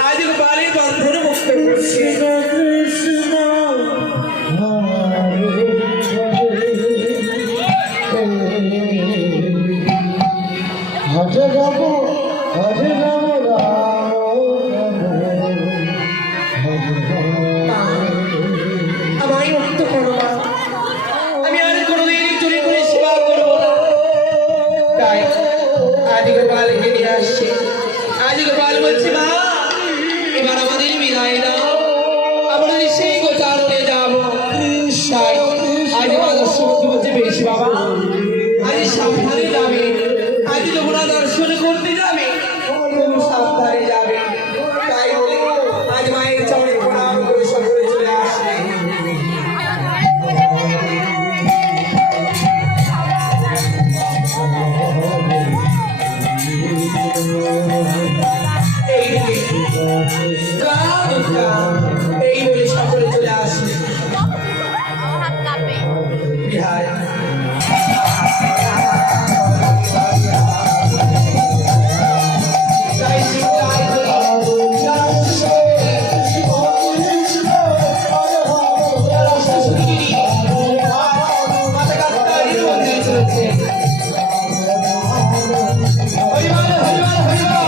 আজ গোপালের বন্ধন মুক্ত করছে। কৃষ্ণ হরে রাম হরে রাম রাম হরে আমায় মুক্ত করো মা, আমি আর কোনোদিন চুরি করে সেবা করবো না। তাই আজ গোপালকে নিয়ে আসছে। আজ গোপাল বলছে, মা এবার আমাদের বিদায় দাও, আমরা সেই গোচারণে যাবো। তাই আজ মা দর্শন বলছে, বেশ বাবা আজ সাবধানে যাবে, আজ যমুনা দর্শন করতে যাবে, খুব সাবধানে যাবে। তাই বলে আজ মায়ের চরণে প্রণাম করে সকলে চলে আসবে। এই বলে সকলে চলে আসবে। হাত কাঁপে। বিহার জয় শ্রী হরিবল হরিবল হরিবল।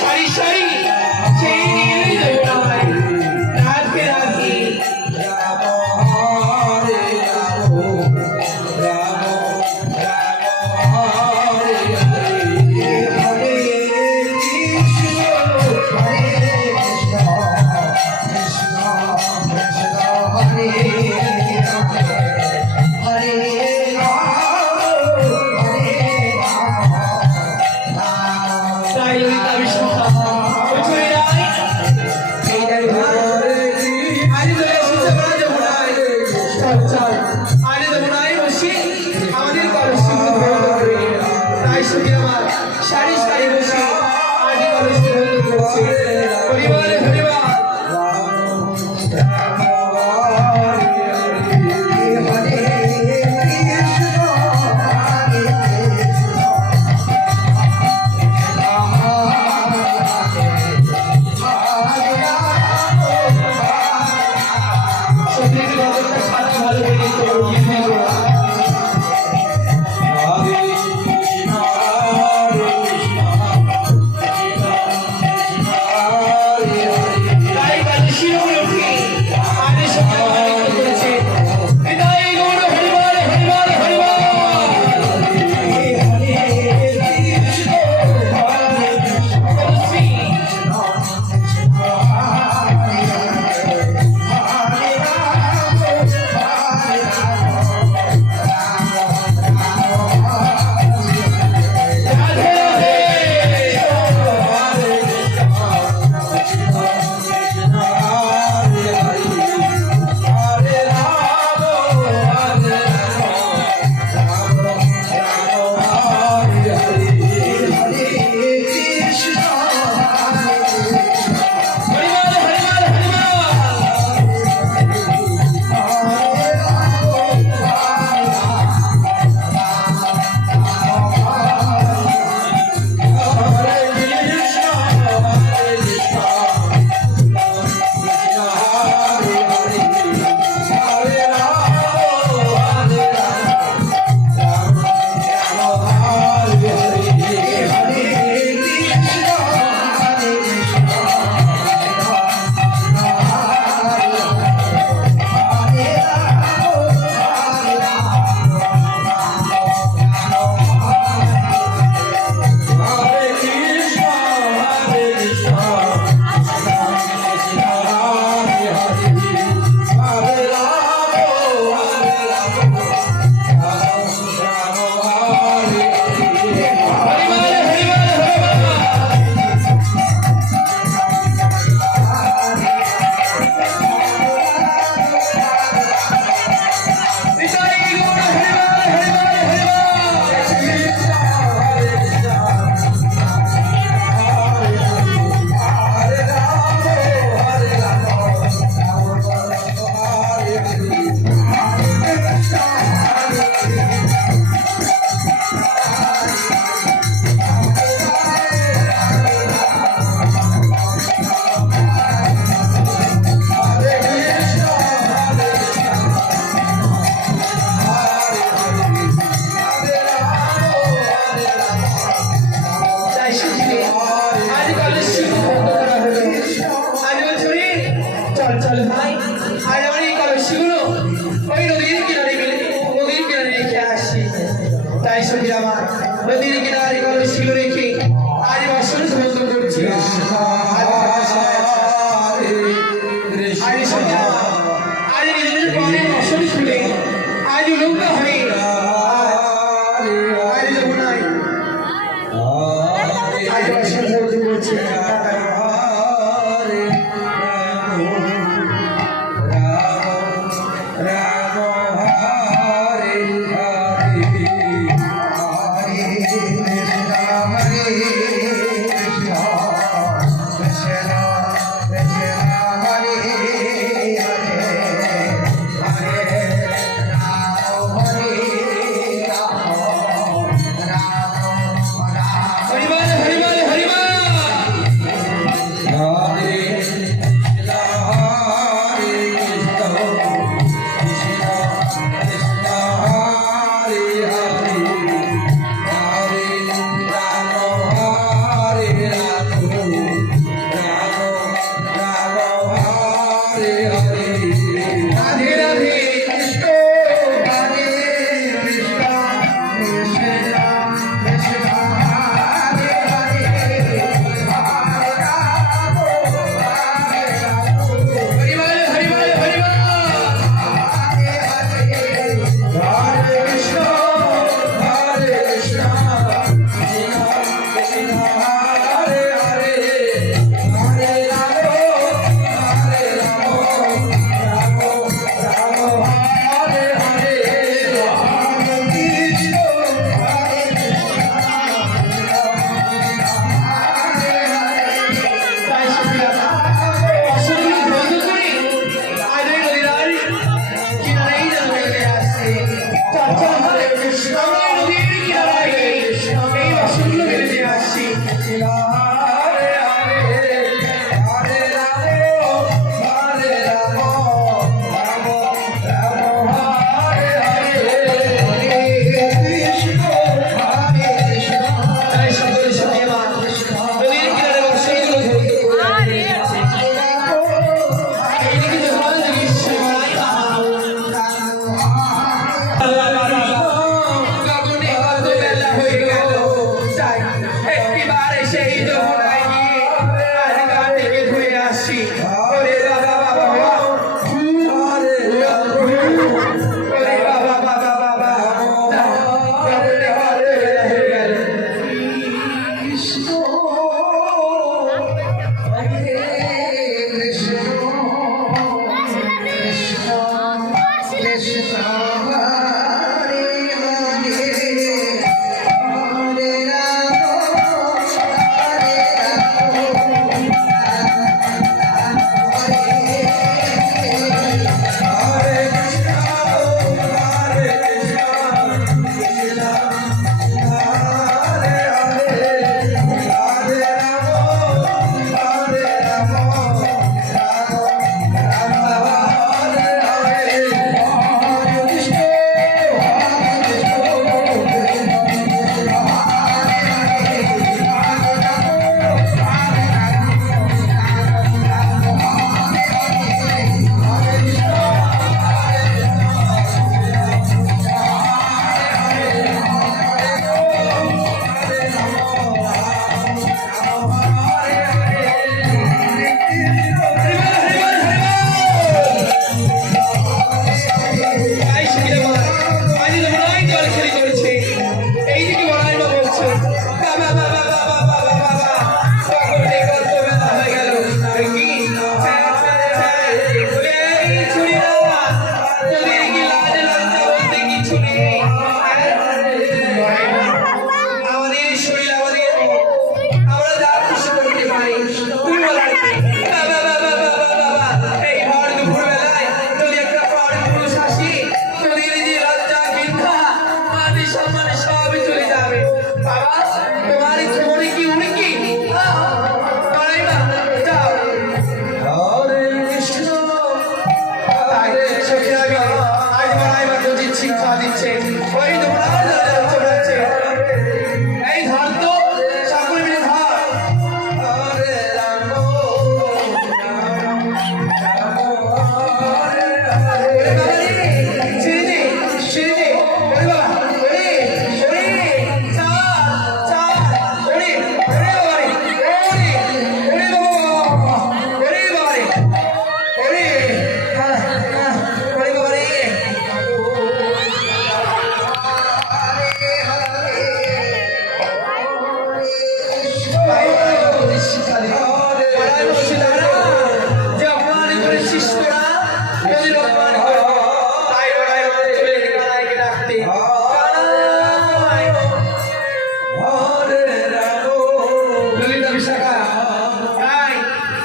সারি সারি সেই নীল যমুনায় রাধে রাধে তাই ললিতা বিষ্ণু ওই রায় এই রায় আরে তো এসেছে বড় যমুনায় চল চল আরে যমুনায় বসে আমাদের কলসি বন্ধ করে তাই সখী আমার সারি সারি বসে আজ কলসি বন্ধ করছে পরিবারে পরিবার সত্যি কথা সারা ভালো বলি তো তাই কাজে শিরোমুখী আরে সকাল ভালো করেছে বিদায় গৌর হরিবার হরিবার হরিবার তুলসী রাধে হরিবার হরিবার হরিবার হরিবার হরিবার হরিবার বিদায় গৌর হরিবার হরিবার তাই সুখী আজ কলসি বন্ধ করা হলো আজ বলছি চল চল ভাই আজ আমার এই কলসিগুলো ওই নদীর কিনারে রেখে আসি তাই সখী আমার নদীর কিনারে কলসিগুলো রেখে আজ বাসন বন্ধ করছি আজ সখী আমার আজ নিজেদের পানে বাসন খুলে আজ উলঙ্গ হয়ে আজ যমুনায় আজ বাসন বন্ধ করছি হরিবার হরিবার হরিবার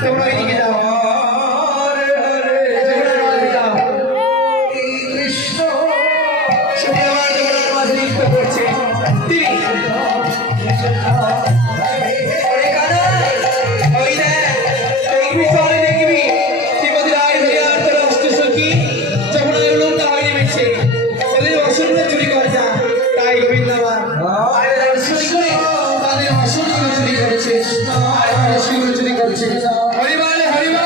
তোমরা এদিকে যাও, যাও। কৃষ্ণ সে আমার তোমার মাঝে নৃত্য করছে। তিনি ওরে কানাই, ওই দেখ, দেখবি চলে দেখবি শ্রীমতী রায় হরিয়ার তোর অষ্টসখী যমুনার লোকটা হয়ে নেমেছে, ওদের বাসনগুলো চুরি করে যা। তাই গোবিন্দ আমার চুরি করে তাদের বাসনগুলো চুরি করেছে, আর বাসনগুলো চুরি করেছে। হরিবল হরিবল।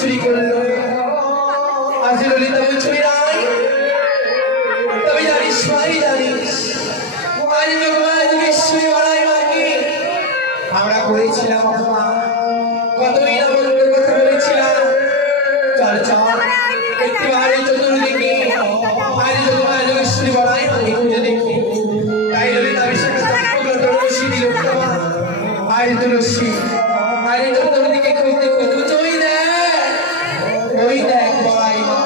চুরি করলো আজ ললিতা চুরি নাই, তবে জানিস ভাই জানিস আজ ভগবান বিশ্বরী বলাই মাকে আমরা করেছিলাম অপমান, কতই না বলবে কথা বলেছিলাম। চল চল একটিবার চতুর্দিকে আজ ভগবান বিশ্বরী বলাই মাকে খুঁজে দেখি। তাই ললিতা বিশ্বরী দিল আজ তুলসী আজ চতুর্দিকে খুঁজতে খুঁজতে ওই দেখ বড়াই মা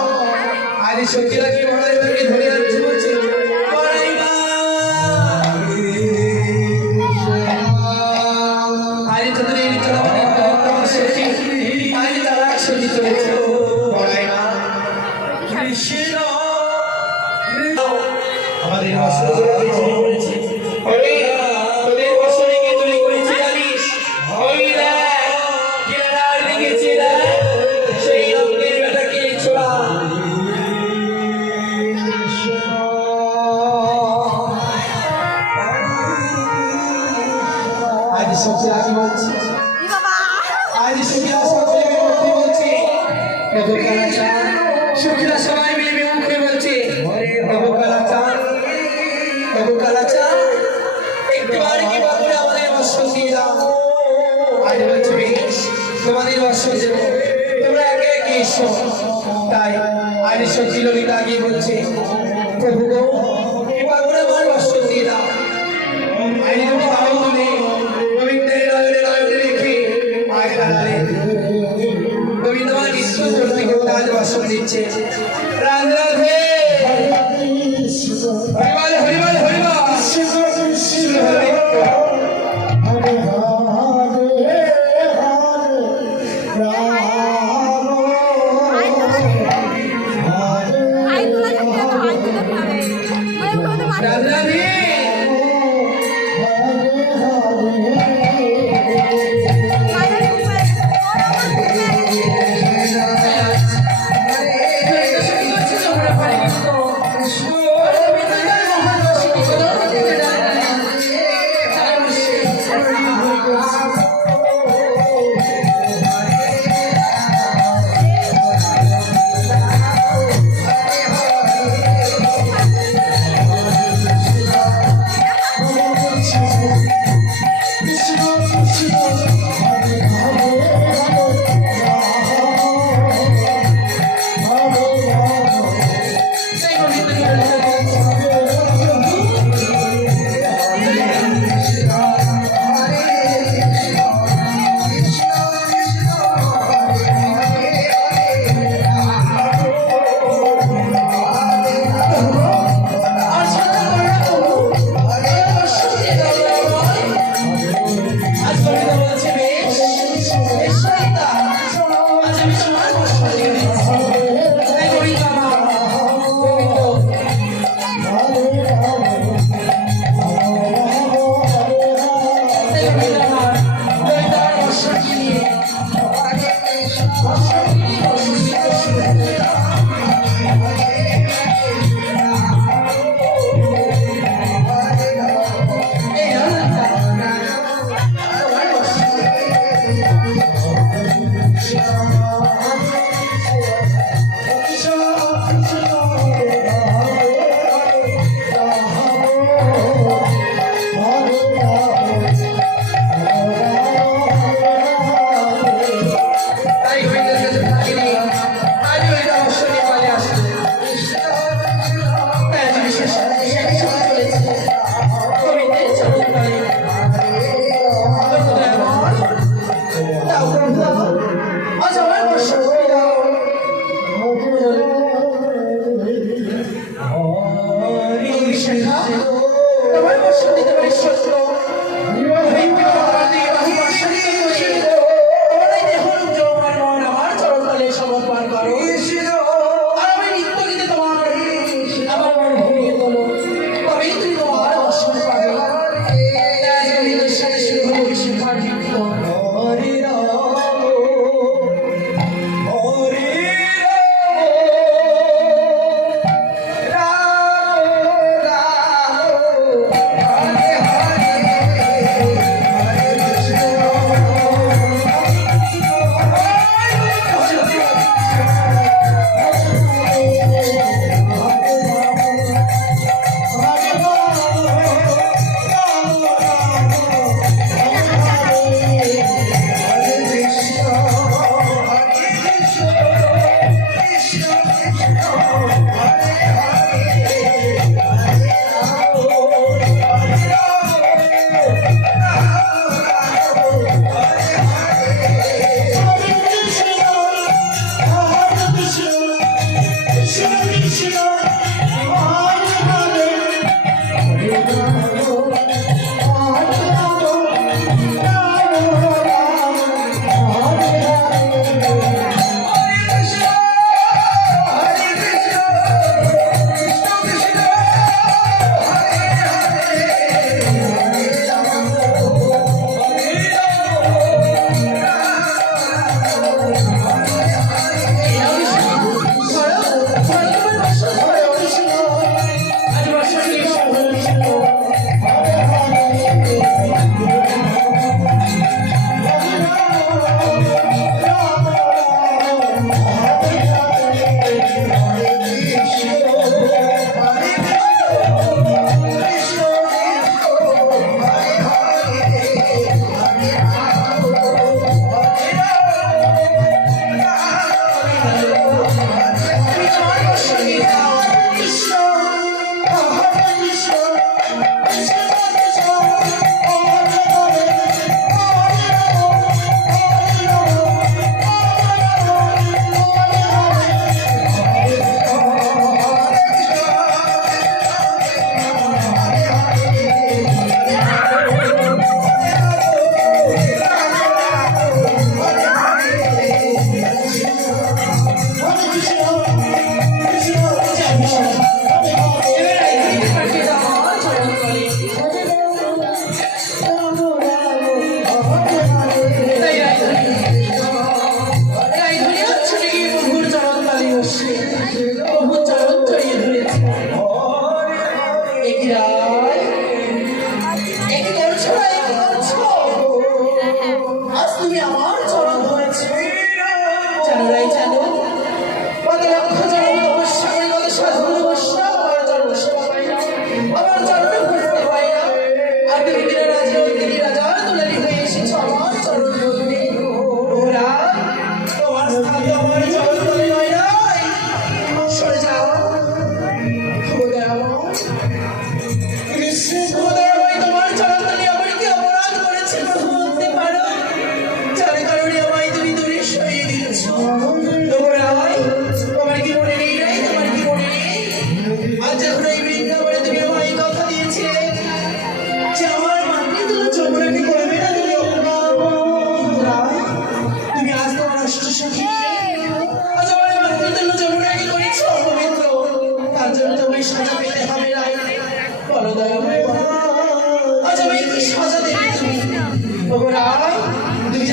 আজ সত্যিরা কি বড়াই মাকে ধরে আনছে বলছে বড়াই মা আজ তোদের চলাবাড়ি তোমার সত্যি আজ তারা সত্যি চলেছে বড়াই মা কৃষ্ণ আমাদের অসুরগুলো চুরি করেছে। ওই তোদের বসরিকে চুরি করেছে জানিস? ওই দেখ কেনা লিখেছে দেখ সেই রঙের বেটাকে ছোড়া। আজ সত্যি কি বলছি, আজ সত্যিরা সত্যি বলছি সত্যিরা সবাই মিলে মুখে বলছে একটিবার কি বাবুরে আমাদের বস্ত্র দিয়ে দাও। আজ বলছে বেশ তোমাদের বস্ত্র দেব, তোমরা একে একে এসো। তাই আজ সত্যি ললিতা গিয়ে বলছে প্রভু গো কি বাবুরে আমার বস্ত্র দিয়ে দাও। আজ তুমি ভালো তুলে গোবিন্দের নয়নে নয়নে রেখে আজ এসেছে। রাধে রাধে, হরিবল হরিবল হরিবল। শুরু হলো নৃত্য। আই তোলা যাবে না, আই তোলা পারে ওই ওখানে মার রাধে রাধে। মায়ের উপরে ওর আমার উপরে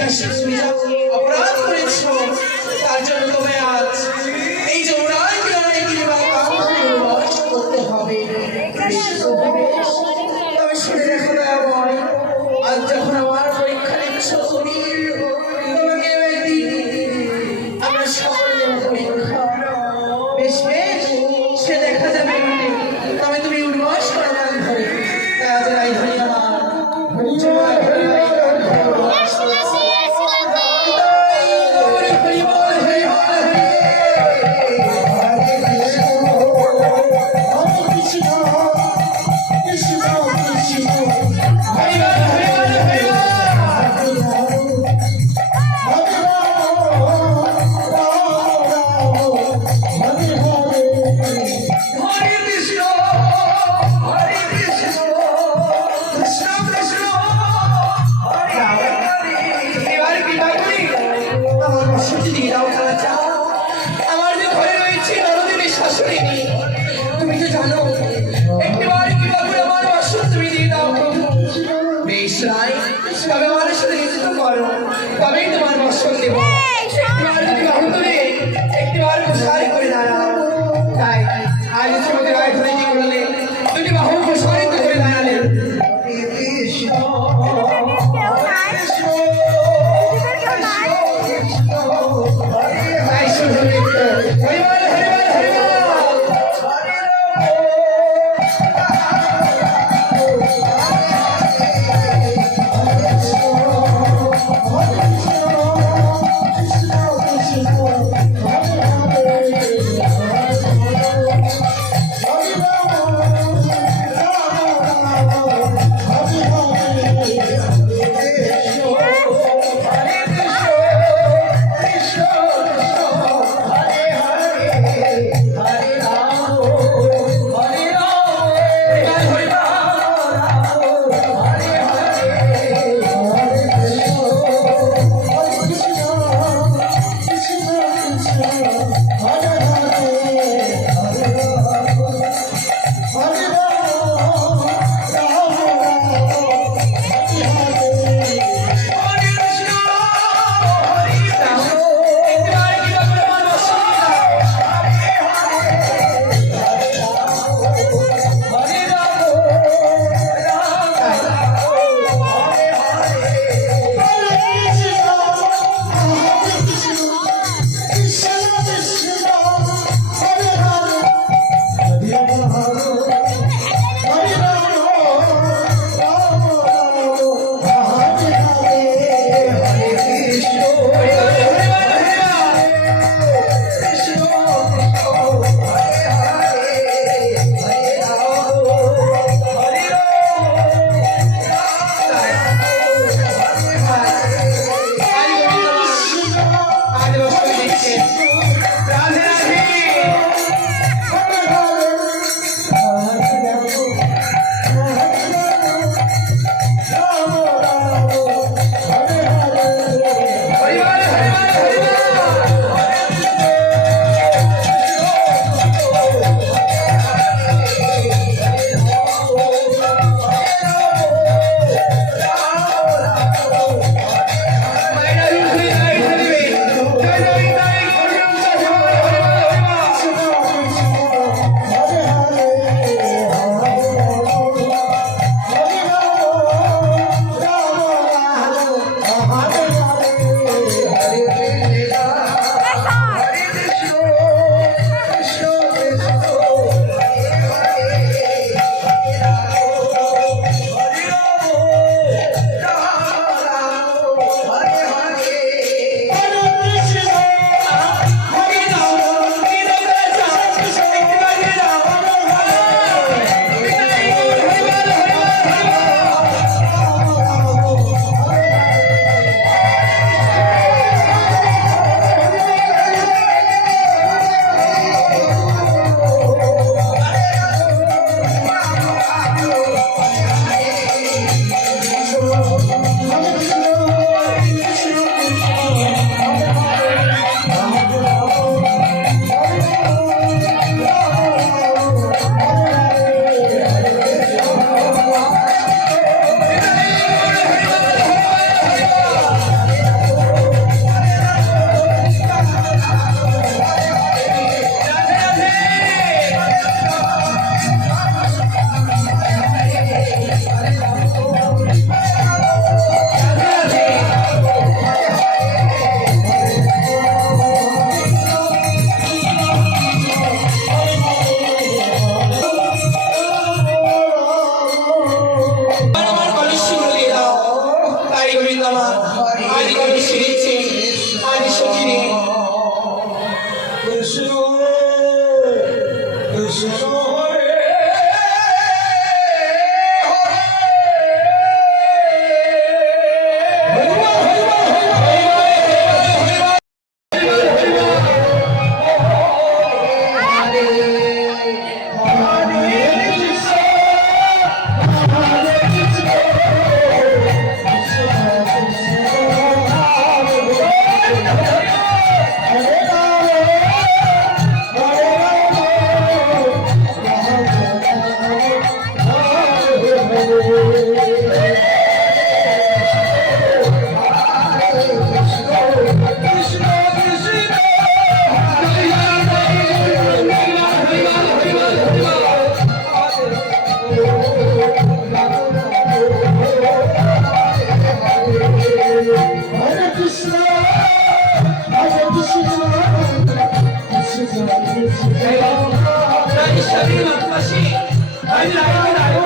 তুমি যা অপরাধ করেছ তার জন্য তবে আজ এই যমুনায় কিনারায় গিরিবালা বস করতে হবে। তবে শুনে দেখো দয়াময়, আজ যখন আমার পরীক্ষা নিচ্ছ তুমি, তোমাকে একদিন আমরা সকলে দেব পরীক্ষা। বেশ বেশ, সে দেখা যাবে বটে। তবে তুমি উর্বশ করো না ধরে, আজ রাই ধরি আমার জয় হরি রাই ধরি। হরি বল, হরি বল, আজ আমি সেরেছি আজ সখিনী কৃষ্ণ কৃষ্ণ হরে রাজেশ্বরী মাতৃ আজ রায়